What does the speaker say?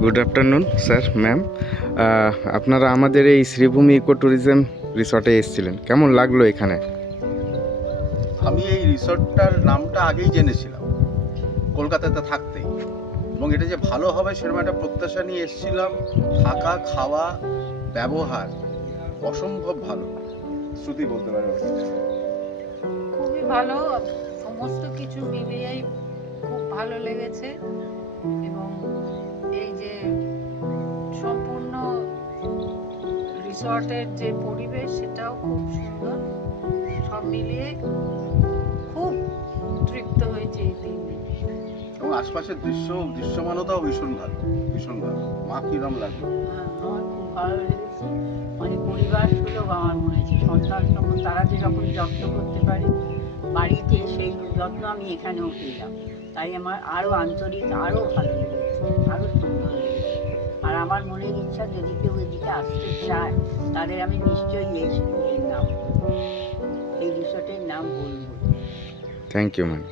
Good afternoon sir, ma'am. আপনারা আমাদের এই শ্রীভূমি ইকো ট্যুরিজম রিসর্টে এসেছিলেন, কেমন লাগলো এখানে? আমি এই রিসর্টটার নামটা আগেই জেনেছিলাম কলকাতাতে থাকতেই, এবং এটা যে ভালো হবে সেরকম একটা প্রত্যাশা নিয়ে এসেছিলাম। থাকা, খাওয়া, ব্যবহার অসম্ভব ভালো। শ্রুতি বলতে পারে। খুবই ভালো, সমস্ত কিছু মিলিয়েই খুব ভালো লেগেছে। এবং এই যে সম্পূর্ণ রিসর্টের যে পরিবেশ সেটাও খুব সুন্দর, সব মিলিয়ে খুব তৃপ্ত হয়েছে এই 3 দিন। এবং আশপাশের দৃশ্যমানতাও ভীষণ ভালো, ভীষণ ভালো। মা কিরম লাগলো? আমার খুব ভালো লেগেছে। মানে পরিবার সুলভ আমার মনে হয়েছে। সন্তান সম তারা যেরকম যত্ন করতে পারে বাড়িতে, সেই যত্ন আমি এখানেও পেলাম। তাই আমার আরও আন্তরিক, আরও ভালো লেগেছে, আরও সুন্দর লেগেছে। আর আমার মনের ইচ্ছা, যদি কেউ এদিকে আসতে চায় তাদের আমি নিশ্চয়ই এই নাম, এই রিসর্টের নাম বলবো। Thank you ma'am.